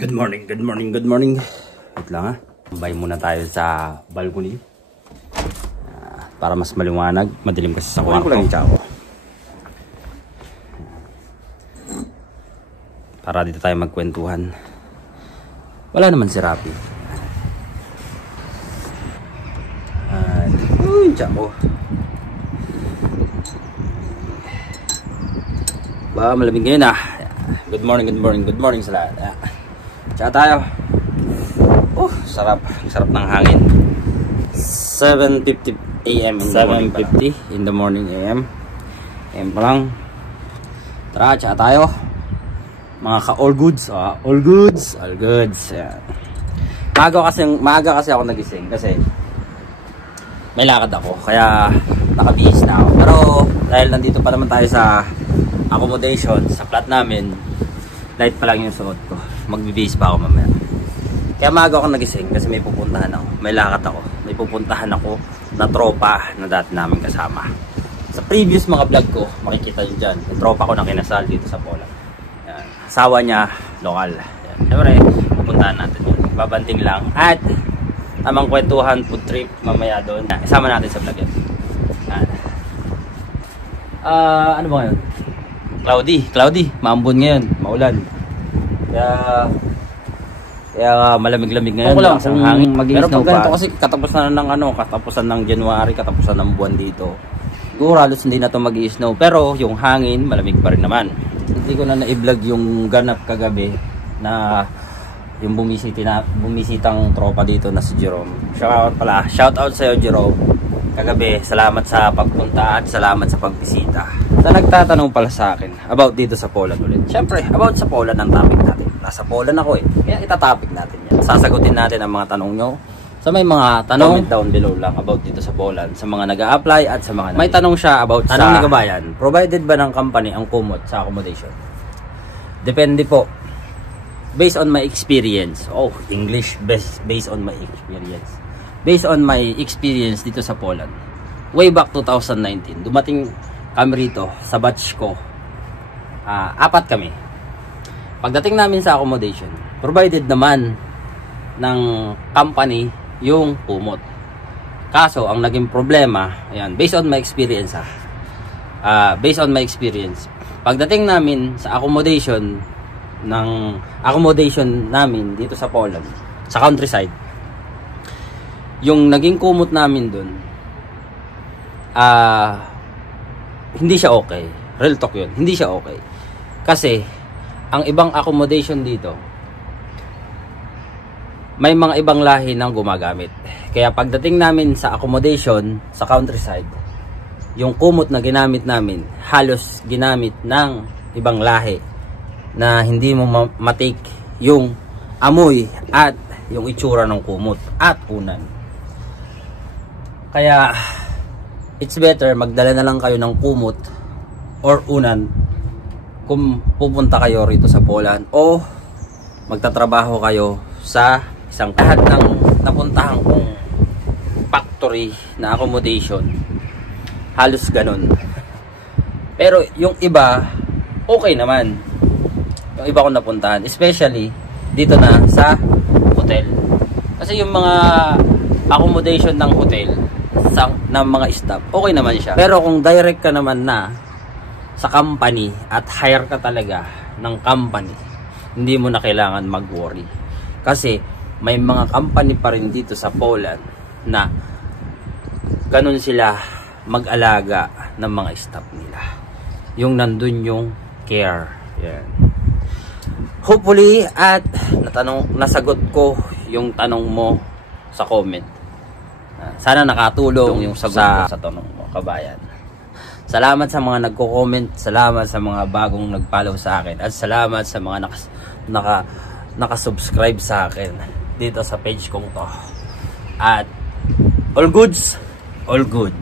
Good morning, good morning, good morning. Wait lang ha. Bay muna tayo sa balcony. Para mas maliwanag. Madilim kasi sa kwarto. Para dito tayo magkwentuhan. Wala naman si Rapi. Tsako. Ba, malamig ngayon ah. Good morning, good morning, good morning sa lahat. Tsaka tayo. Sarap. Sarap ng hangin. 7:50 AM in the morning. 7:50 in the morning AM. AM pa lang. Tara, tsaka tayo. Mga ka-all goods. All goods. All goods. Yan. Maaga kasi ako nagising. Kasi may lakad ako. Kaya nakabihis na ako. Pero dahil nandito pa naman tayo sa accommodation, sa flat namin, light pa lang yung suot ko. Magbibihis pa ako mamaya. Kaya maaga ako nagising kasi may pupuntahan ako. May lakad ako. May pupuntahan ako na tropa na dati namin kasama. Sa previous mga vlog ko, makikita nyo dyan. Yung tropa ko na kinasal dito sa Poland. Yan. Asawa niya, lokal. Yan. Siyempre, pupuntahan natin yun. Babanting lang. At tamang kwentuhan, food trip mamaya doon. Isama natin sa vlog yan. Ano ba ngayon? Cloudy. Maambon ngayon. Maulan. Kaya malamig-lamig ngayon. Okay lang kung hangin mag-i-snow pa. Pero pag ganito kasi katapusan ng January, katapusan ng buwan dito. Siguro halos hindi na ito mag-i-snow. Pero yung hangin, malamig pa rin naman. Hindi ko na na-i-vlog yung ganap kagabi na yung bumisitang tropa dito na si Jerome. Shout out sa'yo Jerome. Kagabi, salamat sa pagpunta at salamat sa pagbisita. Sa nagtatanong pala sa akin about dito sa Poland ulit. Siyempre, about sa Poland ang topic natin. Nasa Poland ako eh. Kaya itatopic natin yan. Sasagutin natin ang mga tanong nyo. Sa may mga tanong, comment down below lang about dito sa Poland. Sa mga nag-a-apply at sa mga may tanong siya about tanong ni kabayan. Provided ba ng company ang kumot sa accommodation? Depende po. Based on my experience. English based on my experience. Based on my experience dito sa Poland. Way back 2019, dumating kami rito sa batch ko. 4 kami. Pagdating namin sa accommodation, provided naman ng company yung kumot. Kaso, ang naging problema, ayan, based on my experience based on my experience, pagdating namin sa accommodation namin dito sa Poland, sa countryside, yung naging kumot namin dun, hindi siya okay. Real talk yun. Hindi siya okay. Kasi, ang ibang accommodation dito, may mga ibang lahi nang gumagamit. Kaya pagdating namin sa accommodation, sa countryside, yung kumot na ginamit namin, halos ginamit ng ibang lahi na hindi mo matik yung amoy at yung itsura ng kumot at unan. Kaya it's better magdala na lang kayo ng kumot or unan kung pupunta kayo rito sa Poland o magtatrabaho kayo sa isang lahat ng napuntahan kong factory na accommodation. Halos ganun. Pero yung iba okay naman. Yung iba kong napuntahan, especially dito na sa hotel. Kasi yung mga accommodation ng hotel ng mga staff, okay naman siya. Pero kung direct ka naman na sa company at hire ka talaga ng company, hindi mo na kailangan mag-worry. Kasi may mga company pa rin dito sa Poland na ganun sila mag-alaga ng mga staff nila. Yung nandun yung care. Yan. Hopefully at nasagot ko yung tanong mo sa comment. Sana nakatulong yung sagot sa tanong mo, kabayan. Salamat sa mga nagko-comment, salamat sa mga bagong nag-follow sa akin, at salamat sa mga nakasubscribe sa akin dito sa page kong to. At all goods, all good.